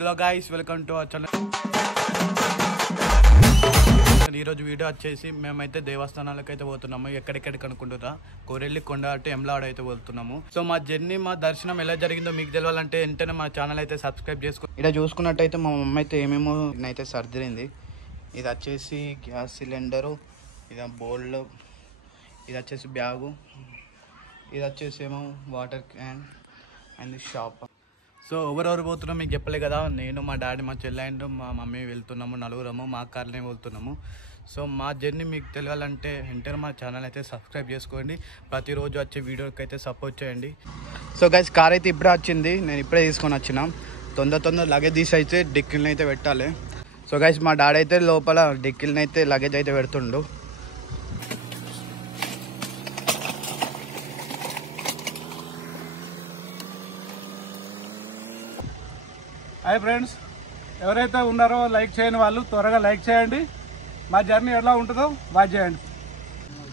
Hello guys, welcome to our channel. ఈరోజు video వచ్చేసి మేమైతే దేవస్థానాలకు అయితే పోతున్నాము. ఎక్కడెక్కడికి అనుకుంటున్నా కోరెల్లి కొండ అటు ఎమ్లాడ్ అయితే పోతున్నాము. సో మా జర్నీ, మా దర్శనం ఎలా జరిగిందో మీకు తెలవాలంటే వెంటనే మా ఛానల్ అయితే సబ్స్క్రైబ్ చేసుకో. ఇక్కడ చూసుకున్నట్టయితే మా మమ్మీ అయితే ఏమేమో అయితే సర్దిరింది. ఇది వచ్చేసి గ్యాస్ సిలిండరు, ఇది బౌల్, ఇది వచ్చేసి బ్యాగు, ఇది వచ్చేసి ఏమో water can and shop. So ఎవరెవరు పోతున్నాం మీకు చెప్పలే కదా. నేను, మా డాడీ, మా చెల్లి అండ్ మా మమ్మీ వెళ్తున్నాము. నలుగురము మా కార్లోనే వెళ్తున్నాము. సో మా జర్నీ మీకు తెలియాలంటే వెంటనే మా ఛానల్ అయితే సబ్స్క్రైబ్ చేసుకోండి. ప్రతిరోజు వచ్చే వీడియోకి అయితే సపోర్ట్ చేయండి. సో గైస్, కార్ అయితే ఇప్పుడే వచ్చింది. నేను ఇప్పుడే తీసుకొని వచ్చిన. తొందర లగేజ్ తీసి అయితే డిక్కీలను అయితే పెట్టాలి. సో గైస్, మా డాడీ అయితే లోపల డిక్కీలను అయితే లగేజ్ అయితే పెడుతుండు. హాయ్ ఫ్రెండ్స్, ఎవరైతే ఉన్నారో లైక్ చేయని వాళ్ళు త్వరగా లైక్ చేయండి. మా జర్నీ ఎలా ఉంటుందో వాచ్ చేయండి.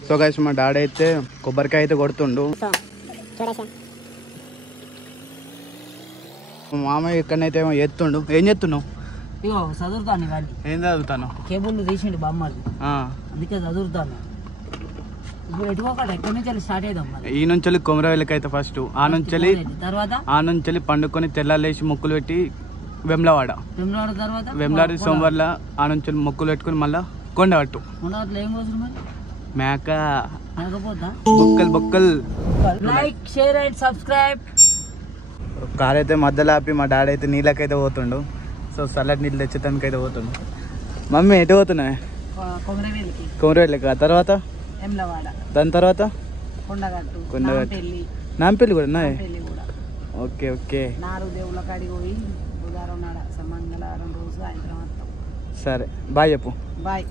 సో గైస్, మా డాడీ అయితే కొబ్బరికాయ అయితే కొడుతుండు. మామయ్య ఇక్కడనైతే ఏమో ఎత్తుండు. ఏం చేస్తున్నావు? ఇగో చదువుతాను. ఇవన్నీ ఏం చదువుతాను? కేబుల్ తీసిండు బొమ్మలు, అందుకే చదువుతాను. ఇప్పుడు ఎటుకోకట ఎక్కడి నుంచి స్టార్ట్ అవుతాం. ఈ నుంచి కొమరవెల్లికి అయితే ఫస్ట్, ఆ నుంచి పండుకొని తెల్లాలేసి మొక్కులు పెట్టి వెమ్లవాడ తర్వాత వెమ్లాడి సోమవార్ల ఆ నుంచి మొక్కులు పెట్టుకుని మళ్ళా కొండగట్టు ఏం రోజులు మరి మేక మేకపోతా బొక్కలు. Like, share and subscribe. Car అయితే మధ్యలో ఆపి మా డాడీ అయితే నీళ్ళకైతే పోతుండు. సో చల్లటి నీళ్ళు తెచ్చేదానికి అయితే పోతుండు. మమ్మీ ఎటు పోతున్నాయి? కొమరవెల్లికి. ఆ తర్వాత దాని తర్వాత కొండగట్టు, నాంపల్లి కూడా ఉన్నాయి. ఓకే ఓకే, సరే బాయ్ చెప్పు. బాయ్.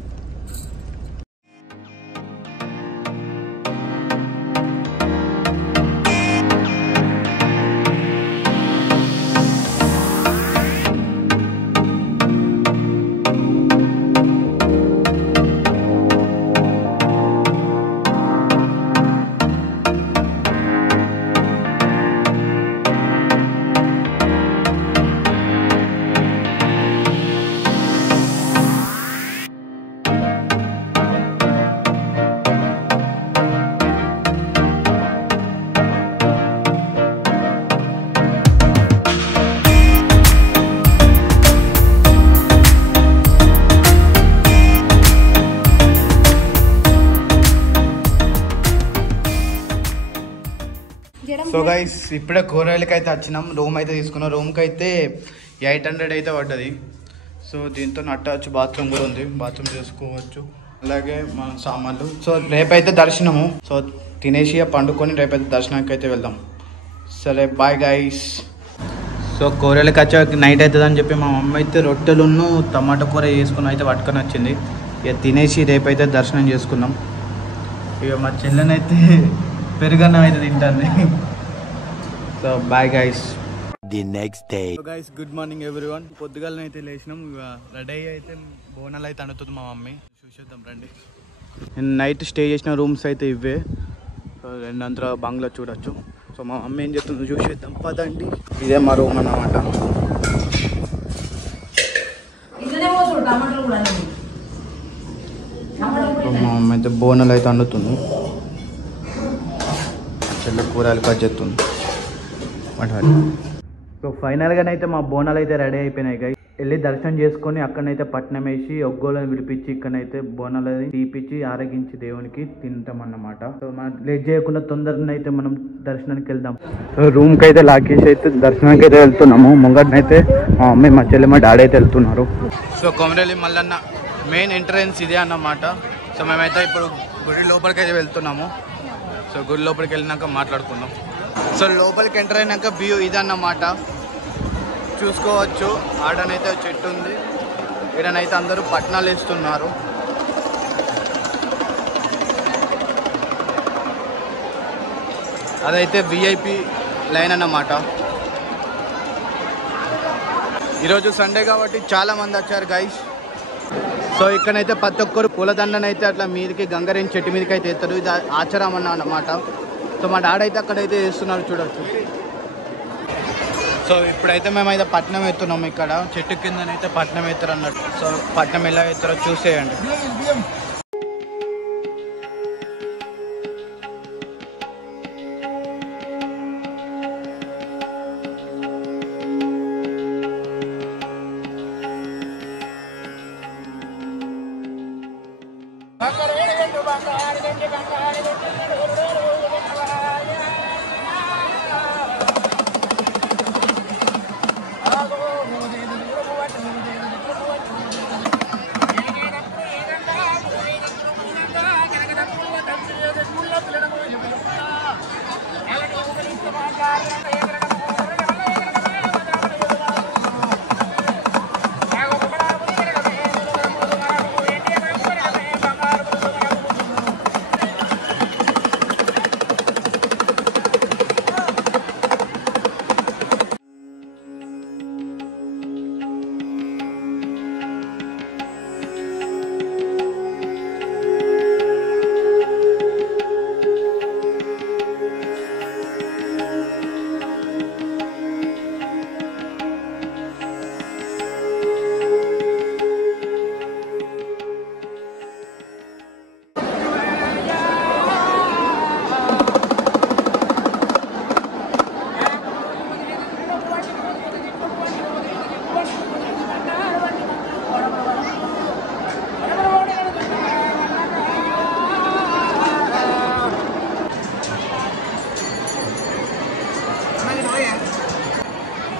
సో గైస్, ఇప్పుడే కోరవెల్లికి అయితే వచ్చినాం. రూమ్ అయితే తీసుకున్నాం. రూమ్కి అయితే 800 అయితే పడ్డది. సో దీంతో అట్టవచ్చు. బాత్రూమ్ కూడా ఉంది, బాత్రూమ్ చేసుకోవచ్చు. అలాగే మన సామాన్లు. సో రేపైతే దర్శనము. సో తినేసి పండుకొని రేపైతే దర్శనానికి అయితే వెళ్దాం. సరే బాయ్ గైస్. సో కోరవెల్లికి వచ్చే నైట్ అవుతుంది అని చెప్పి మా మమ్మీ అయితే రొట్టెలును టమాటా కూర చేసుకుని అయితే పట్టుకొని వచ్చింది. ఇక తినేసి రేపైతే దర్శనం చేసుకుందాం. ఇక మా చెల్లెనైతే పెరుగన్నం అయితే తింటాను. So bye guys. The next day. So guys, good morning everyone. పొద్దుగాలని అయితే లేచినాం. రెడీ అయితే బోనాలు అయితే అనుతుంది మా మమ్మీ. చూసేద్దాం రండి. నేను నైట్ స్టే చేసిన రూమ్స్ అయితే ఇవే. సో రెండంతర బంగ్లా చూడొచ్చు. సో మా మమ్మీ ఏం చెప్తుందో చూసేద్దాం పదండి. ఇదే మా రూమ్ అన్నమాట. మా మమ్మీ అయితే బోనాలు అయితే వండుతుంది. చెల్ల కూరలు కట్ చేస్తుంది. సో ఫైనల్గానైతే మా బోనాలు అయితే రెడీ అయిపోయినాయి గైస్. వెళ్ళి దర్శనం చేసుకొని అక్కడనైతే పట్నం వేసి ఒగ్గోలను విడిపించి ఇక్కడనైతే బోనాలు తీపిచ్చి ఆరగించి దేవునికి తింటాం అన్నమాట. సో మనం లేట్ చేయకుండా తొందరనైతే మనం దర్శనానికి వెళ్దాం. సో రూమ్కి అయితే లాకేసి అయితే దర్శనానికి అయితే వెళ్తున్నాము. ముంగటనైతే మా మమ్మీ, మా చెల్లి, మా డాడీ అయితే వెళ్తున్నారు. So Komaravelli Mallanna main entrance ఇదే అన్నమాట. సో మేమైతే ఇప్పుడు గుడి లోపలికి అయితే వెళ్తున్నాము. సో గుడి లోపలికి వెళ్ళినాక మాట్లాడుకుందాం. సో లోపలికి ఎంటర్ అయినాక వ్యూ ఇదన్నమాట. చూసుకోవచ్చు. ఆడనైతే చెట్టు ఉంది. ఈడనైతే అందరూ పట్నాలు వేస్తున్నారు. అదైతే విఐపి లైన్ అన్నమాట. ఈరోజు సండే కాబట్టి చాలా మంది వచ్చారు గైస్. సో ఇక్కడైతే ప్రతి ఒక్కరు పూలదండనైతే అట్లా మీదకి గంగరేని చెట్టు మీదకి అయితే ఎత్తారు. ఇది ఆచారం అన్నమాట. సో మా డాడీ అయితే అక్కడైతే చేస్తున్నారు చూడొచ్చు. సో ఇప్పుడైతే మేమైతే పట్నం ఎత్తున్నాం. ఇక్కడ చెట్టు కిందనైతే పట్నం ఎత్తారు అన్నట్టు. సో పట్నం ఎలా ఎత్తారో చూసేయండి.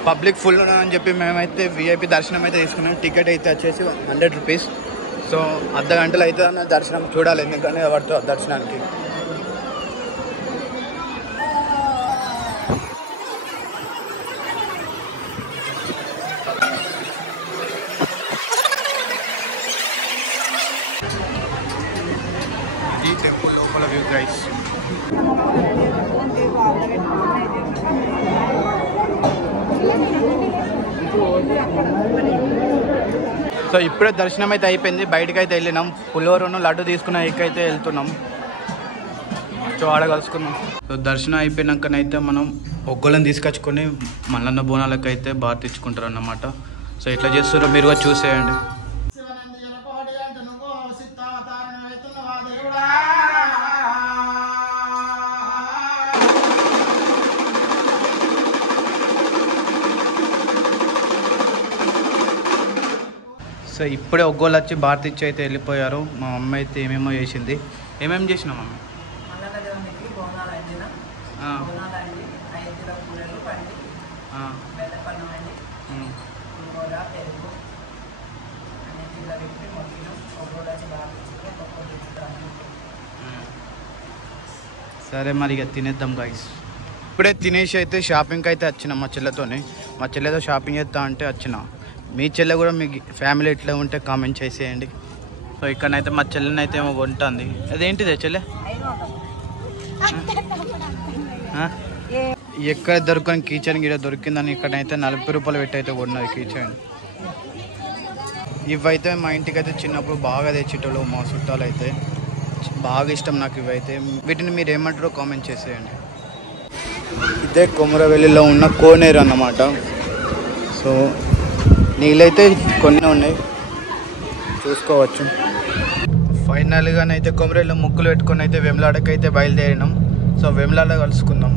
పబ్లిక్ ఫుల్ అని చెప్పి మేమైతే విఐపి దర్శనం అయితే తీసుకున్నాం. టికెట్ అయితే వచ్చేసి 100 రూపీస్. సో అర్ధ గంటలు అయితే అన్న దర్శనం చూడాలి, ఎందుకంటే ఎవరితో దర్శనానికి. ఇది టెంపుల్ లోపల వ్యూ గైస్. సో ఇప్పుడే దర్శనం అయితే అయిపోయింది. బయటకు అయితే వెళ్ళినాం. పులిహోరను లడ్డు తీసుకున్న ఎక్కైతే వెళ్తున్నాం. సో ఆడ కలుసుకున్నాం. సో దర్శనం అయిపోయినాకనైతే మనం ఒగ్గోళ్ళని తీసుకొచ్చుకొని మల్లన్న బోనాలకు అయితే బాగా తెచ్చుకుంటారు అన్నమాట. సో ఎట్లా చేస్తారో మీరు కూడా చూసేయండి. సో ఇప్పుడే ఒగ్గోళ్ళు వచ్చి భారతి ఇచ్చి అయితే వెళ్ళిపోయారు. మా అమ్మ అయితే ఏమేమో చేసింది. ఏమేమి చేసినాం మమ్మీ? సరే మరి ఇక తినేద్దాం గైస్. ఇప్పుడే తినేసి అయితే షాపింగ్కి అయితే వచ్చిన మా చెల్లెతోనే. మా చెల్లెతో షాపింగ్ చేస్తా అంటే వచ్చిన. మీ చెల్లె కూడా మీ ఫ్యామిలీ ఎట్లా ఉంటే కామెంట్ చేసేయండి. సో ఇక్కడనైతే మా చెల్లెని అయితే ఏమో కొంటుంది. అదేంటిదే చెల్లె? ఎక్కడ దొరకని కీచైన్ గిడ దొరికిందని ఇక్కడైతే 40 రూపాయలు పెట్టి అయితే కొన్నది కీచైన్. ఇవైతే మా ఇంటికి అయితే చిన్నప్పుడు బాగా తెచ్చేటోళ్ళు మా చుట్టాలు అయితే. బాగా ఇష్టం నాకు ఇవైతే. వీటిని మీరు ఏమంటారో కామెంట్ చేసేయండి. ఇదే కొమరవెల్లిలో ఉన్న కోనేరు అన్నమాట. సో నీళ్ళైతే కొన్ని ఉన్నాయి, చూసుకోవచ్చు. ఫైనల్గానైతే కొమరవెల్లిలో ముక్కులు పెట్టుకొని అయితే వేములవాడకి అయితే బయలుదేరినాం. సో వేములవాడ కలుసుకుందాం.